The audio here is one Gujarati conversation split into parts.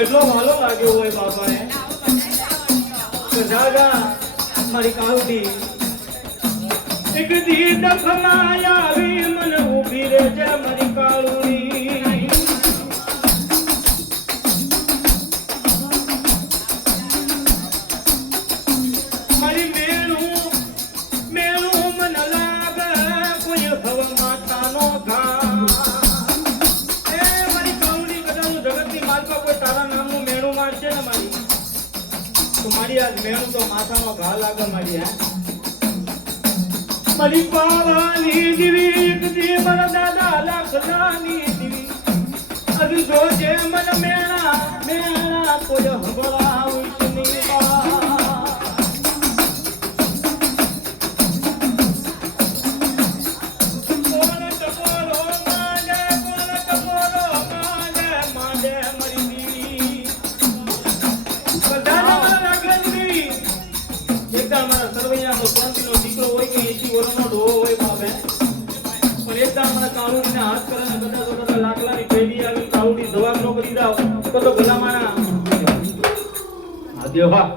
એટલો ભાલો લાગ્યો હોય બાપાને તો જાગા મારી કાળુડી એક દી દફમાં આવી મને ઊભી રે છે મારી કાળુડી મારી મેળું મને લાગે કોઈ હવ માતાનો ઘા એ મારી કાળુડી કદાચ જગતની માલપા કોઈ તારા નામનું મેળું મારશે ને મારી તો મારી આજ મેળું તો માથાનો ઘા લાગે મારી હા મારી પાવાની દીવી એક દી મારા દાદા લાખલાની દીવી અજુ જોજે મન મેણા કોઈ હંભળાવીશ ની તો ભલામાના દેવા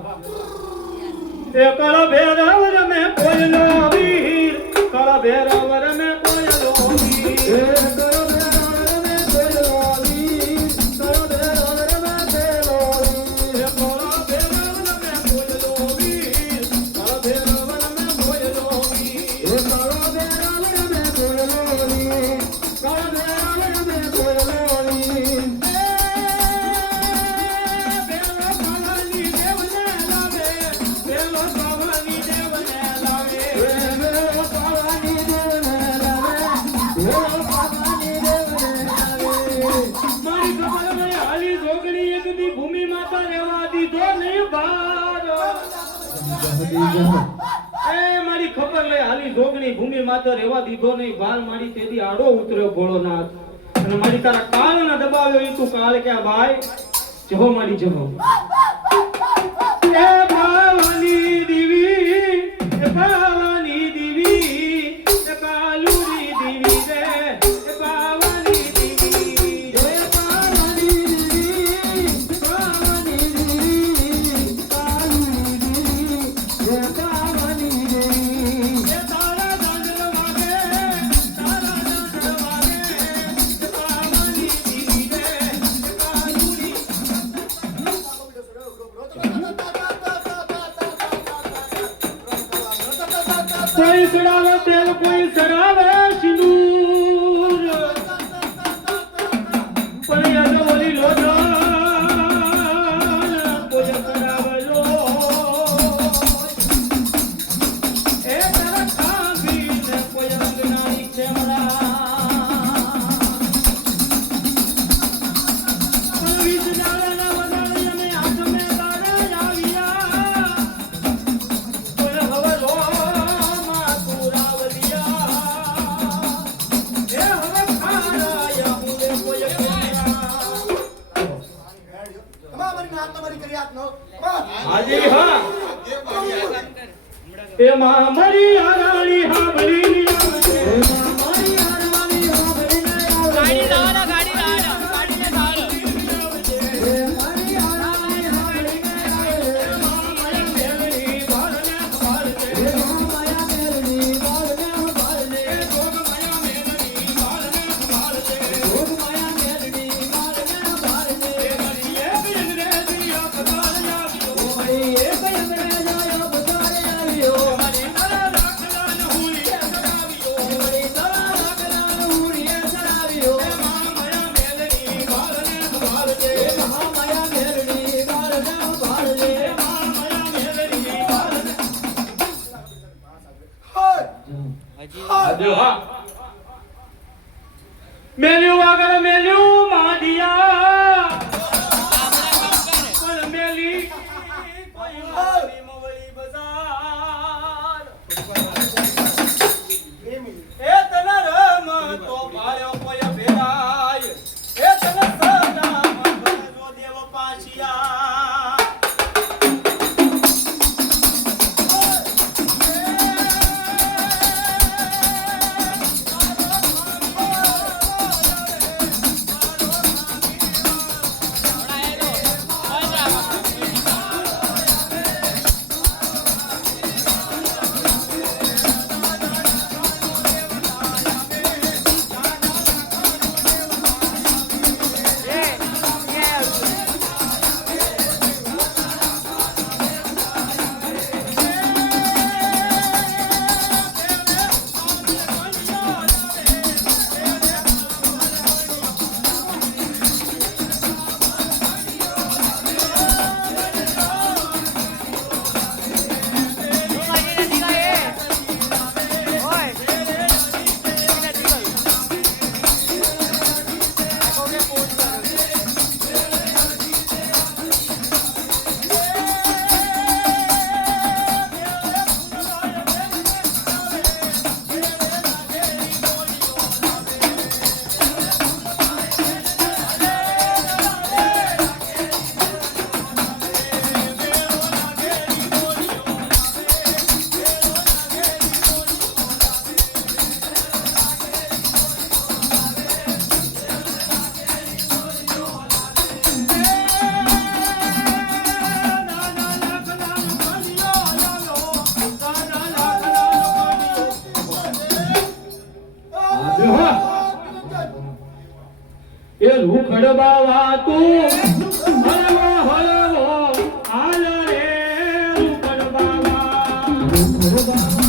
એ કળ ભેરવર મે કોયલો વીર કળ ભેરવર મે કોયલો વીર એ કળ ભેરવર મે કોયલો વીર કળ ભેરવર મે કોયલો વીર એ કળ ભેરવર મે કોયલો વીર કળ ભેરવર મે કોયલો વીર એ કળ ભેરવર મે કોયલો વીર કળ ભેરવર મે કોયલો વીર ભૂમિ માતા રહેવા દીધો નહીં બાર એ મારી ખબર લઈ હાલી જોગણી ભૂમિ માતા રહેવા દીધો નહીં બાર મારી તેદી આડો ઉતર્યો ભોળોનાથ અને મારી તારા કાળ ના દબાવ્યો ઈ તું કાળ કે ભાઈ જહો મારી જહો એ ભાવાની દીવી એ ભાવાની દીવી એ કાલુડી દીવી રે એ ભાવાની कोई चढ़ावे तेल कोई चढ़ावे सिंदूर पर याद बोली लोटा कोई चढ़ावे लो ए तेरा काबी ने कोई अंगनाई चमड़ा पर बीच डाला ना बदल ने हाथ में गाने आविया कोई हवा लो હાજી હા એ મારી હારાણી હાંભળી ગાડી લાવના ગાડી લાવના ગાડીને ધારો મારી હારાણી હાંભળી માયા મેલની બાળને બાળને માયા મેલની બાળને બાળને જોગ માયા મેલની બાળને બાળને જોગ માયા મેલની બાળને બાળને મારી એ બિંદરે દિયા પધાર મેલ્યું આગળ મેલ્યું માડિયા પણ મેલી કોઈ મવળી બજાર એ તને રમ તો ભાળ્યો કોઈ ભેરાય એ તને સલામ કરજો દેવ પાછિયા રૂખડ બાવા તું હળવો હળવો હાલ રે રૂખડ બાવા રૂખડ બાવા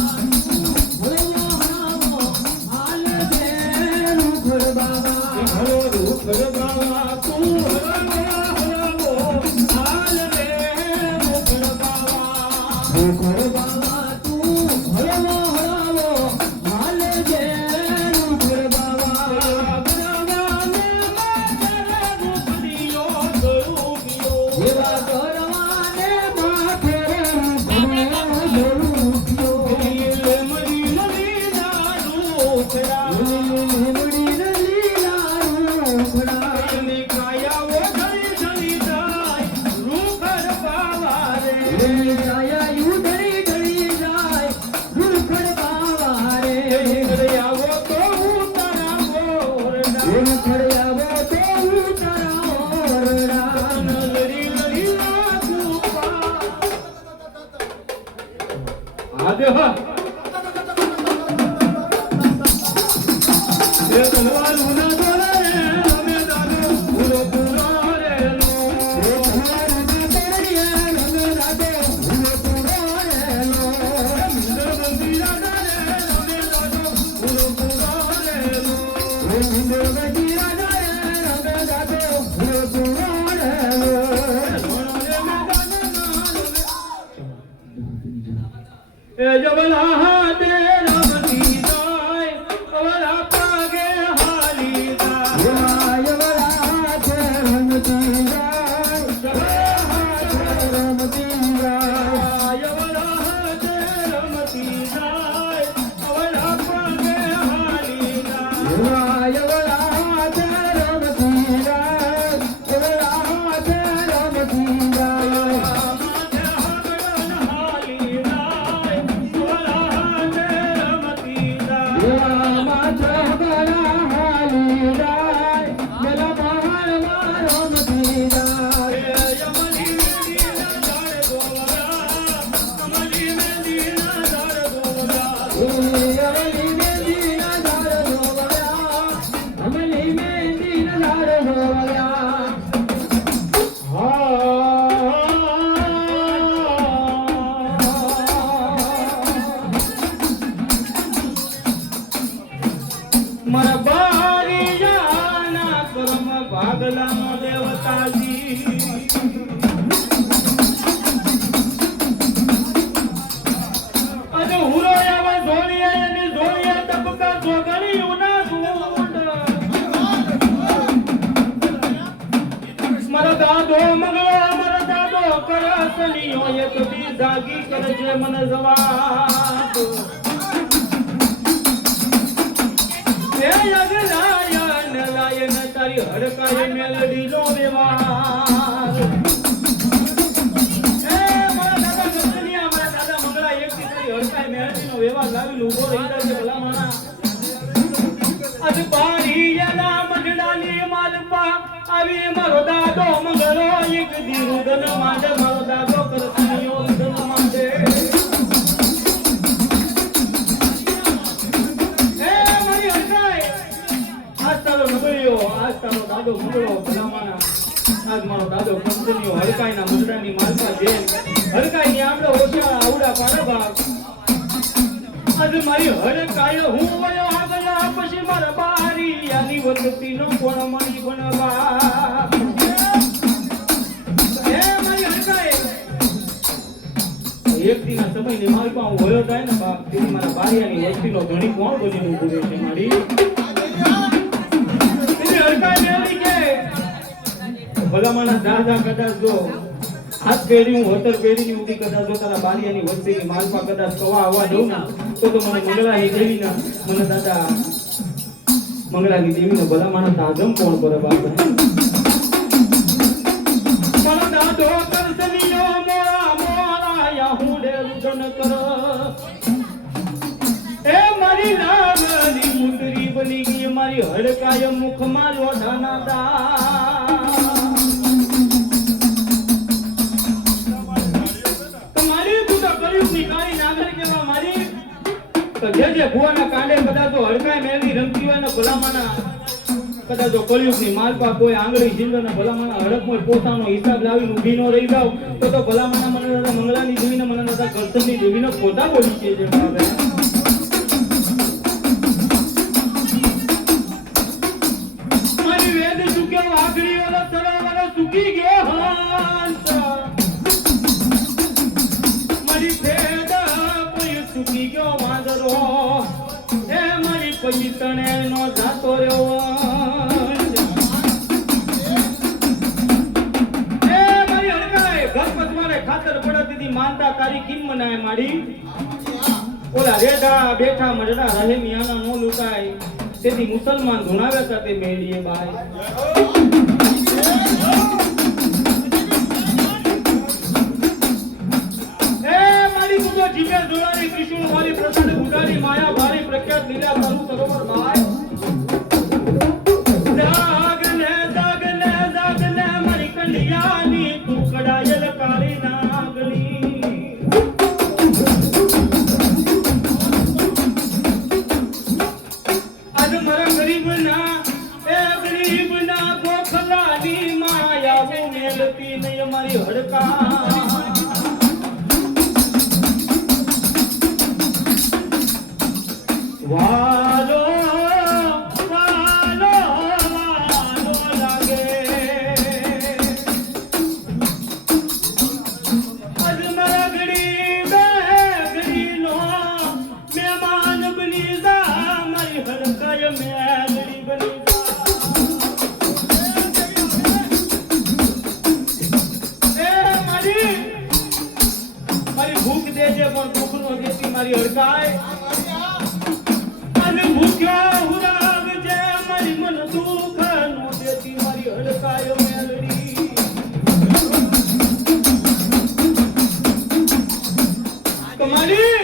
ભલામાના દાદા કદાચ જો હાથ પેરી હું હોતર પેરી ની ઉડી કદાચ જો તારા બારિયાની વસ્તીની માલપા કદાચ કવા આવવા દઉં ને તો મને મંગળાની દેવીના મને દાદા મંગળાની દેવીને ભલામાના દાદમ કોણ કરે બાપ મને દાદો કરસનિયો મોરા મોરા યા હુડે રુદન કર એ મારી નાગની મુંદરી બની ગઈ મારી હડકાય મુખમાં લોઢાના દા જે ભુવાના કાંડે બધા તો હડકાય મેલી રમતી હોય ને ભલામાના કદાચ જો કળિયુગની માલપા કોઈ આંગળી જીંદને ભલામણા હડકમાં પોતાનો હિસાબ લાવીને ઊભી ન રહી જાવ તો ભલામણા મને દાદા મંગળાની દેવીને મને દાદા કરસનની દેવીને ખોટા બોલી છે જે મારી વેદ સુક્યો આખરી વાળો સરોવર સુકી ગયો હાંસ મારી ભેદ કોઈ સુકી ગયો વાંદરો એ મારી કોઈ તણે નો જાતો રહ્યો ખાતર પડતી માનતા તારી કિમ મનાય મારી ઓલા રેડા બેઠા મરડા રહે મિયાના નો લૂટાય તેથી મુસલમાન ધુણાવ્યા સાથે મેળીએ બાય એ મારી મુજો જીવે જોડાની કૃષ્ણ વાળી પ્રસાદ ઉડાડી માયા ભારી પ્રખ્યાત લીલા તારું સરોવર બાય જાગને મારી કલિયાની તું કડાયલ કાળી મારી હડકા વાલો વાલો વાલો લાગે અજ મારા ગડી નો મહેમાન બની જા મારી હડકાય મેલડી બની મારી હડકાય અને ભૂખ્યા હુરાગ જે મારી મન દુઃખ નો દેતી મારી હડકાય મેલડી તમારી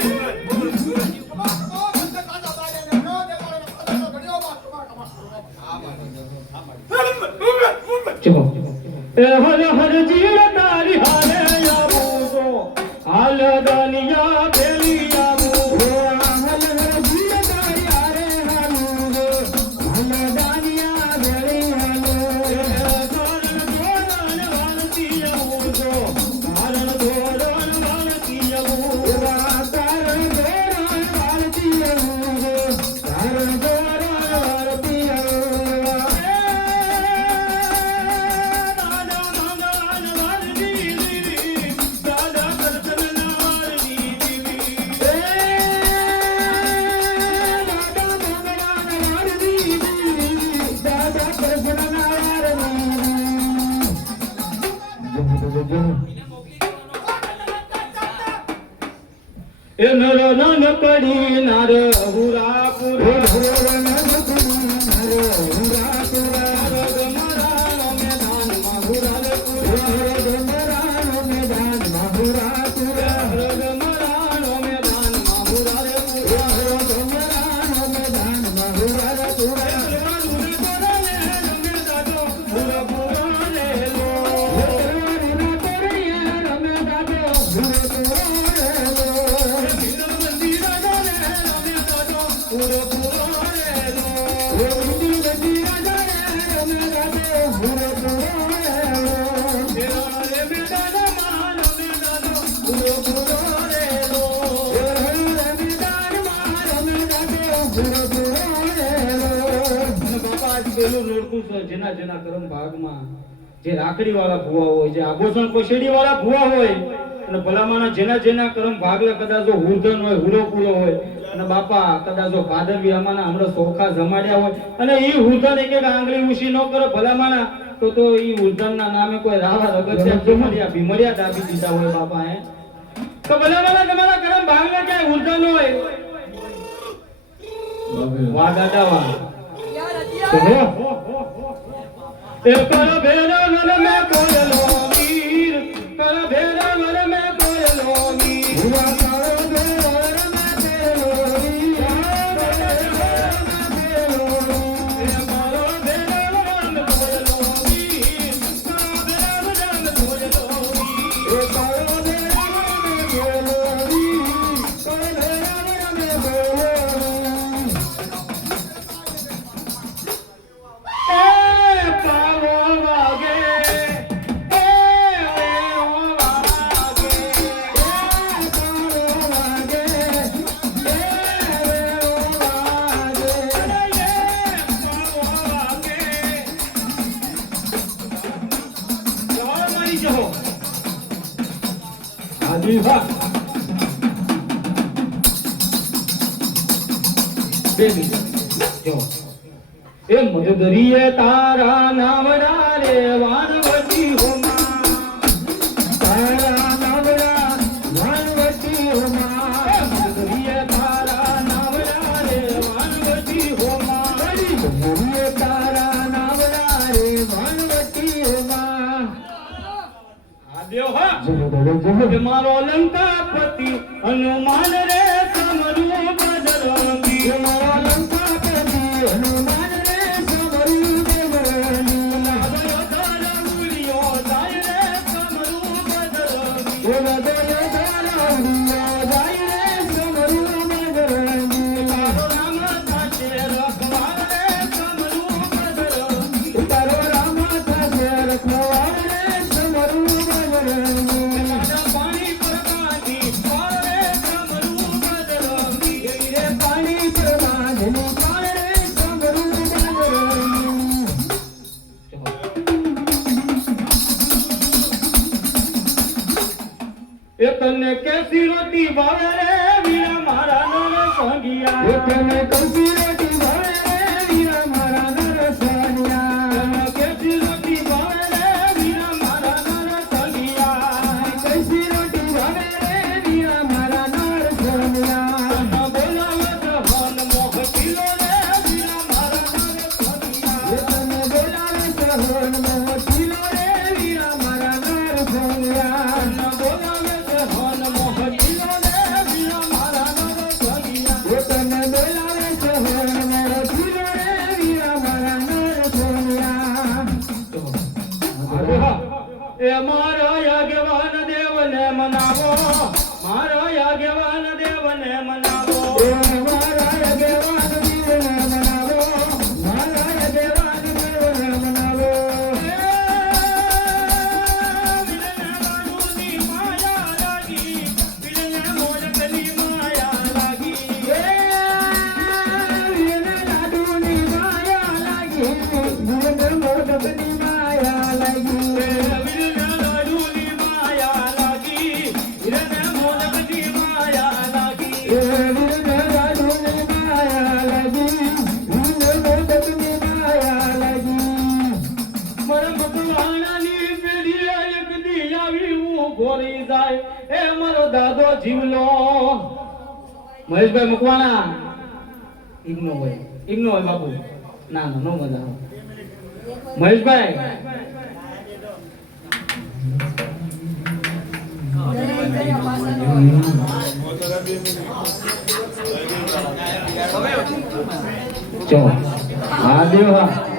એ હર હર જીર તારી હાલે આવો હાલ દાનિયા એ નર નન કડી નાર હુરાપુર જેના જેના કર્મ ભાગમાં જે રાખડી વાળા ભુવા હોય જે આભૂષણ કોશેડી વાળા ભુવા હોય અને ભલામાના જેના જેના કર્મ ભાગલા કદાચ જો હુરધન હોય હુરો પૂરો હોય અને બાપા કદાચ જો ભાદરવી આમાંના હમણાં સોખા જમાડ્યા હોય અને ઈ હુરધન એક એક આંગળી ઊંચી ન કરે ભલામાના તો ઈ હુરધનના નામે કોઈ રાવા રગત્યા જમડિયા ભીમડિયા દાબી દીધા હોય બાપા હે તો ભલામાના તમારા કર્મ ભાગલા ક્યાંય હુરધન હોય વાહ દાદા વાહ कर भेरा मन में कोयलो वीर कर भेरा मन में कोयलो वीर हुआ कर भेरा मन में कोयलो वीर कर भेरा मन में कोयलो वीर कर भेरा मन में कोयलो वीर कर भेरा मन में कोयलो वीर कर भेरा मन में कोयलो वीर कर भेरा मन में कोयलो બેહો હાજી હા બેબી જો એ મધુદરીએ તારા નામડા રે વાનવતી હોમા તારા નામડા વાનવતી હોમા મધુદરીએ તારા નામડા રે વાનવતી હોમા મધુદરીએ તારા નામડા રે વાનવતી હોમા આ દેવ હા મારો લંકાપતિ હનુમાન રે સમરું બદરંગી મારો લંકાપતિ હનુમાન રે સમરું બદરંગી લાગો તારા ઉલિયો જાય રે સમરું બદરંગી લાગો તારા ઉલિયો જાય રે સમરું બદરંગી તારો રામ થાશે રખવાળ રે સમરું બદરંગી તારો રામ થાશે રખવાળ રે સમરું બદરંગી પાણી પરમાની પારે સમરું બદરંગી રે પાણી પરમાની પારે સમરું બદરંગી એ તને કેસી રોટી ભાવે રે વીરા મારા નર સંગિયા એ તને કેસી રોટી ભાવે રે વીરા મારા નર સંગિયા તને કેસી રોટી ભાવે રે વીરા મારા નર સંગિયા કેસી રોટી ભાવે રે વીરા મારા નર સંગિયા તને બોલાવે જહન મોહ કિલો રે વીરા મારા નર સંગિયા એ તને બોલાવે જહન મોહ કિલો રે વીરા મારા નર સંગિયા તને બોલાવે જહન મોહ કિલો રે વીરા મારા નર સંગિયા એ તને બોલાવે જહન મોહ કિલો રે વીરા મારા નર સંગિયા એ મારા યાજ્ઞવાન દેવને મનાવો મારા યાજ્ઞવાન દેવને મનાવો એ મારા યાજ્ઞવાન દેવને મનાવો મારા યાજ્ઞવાન દેવને મનાવો વિરને વાડુની માયા લાગી વિરને મોડકની માયા લાગી વિરને લાડુની માયા લાગી વિરને મોડકની માયા લાગી વિરને લાડુની માયા લાગી વિરને મોડકની માયા લાગી વિરને લાડુની માયા લાગી વિરને મોડકની માયા લાગી મારા ભગવાનાની પેઢીએ એક દી આવી હું ગોરી જાય એ મારો દાદો જીવલો મહેશભાઈ મુકવાના ઇગ્નો હોય બાપુ ના ના નો મજા આવે મહેશભાઈ ચો હા દેવ હા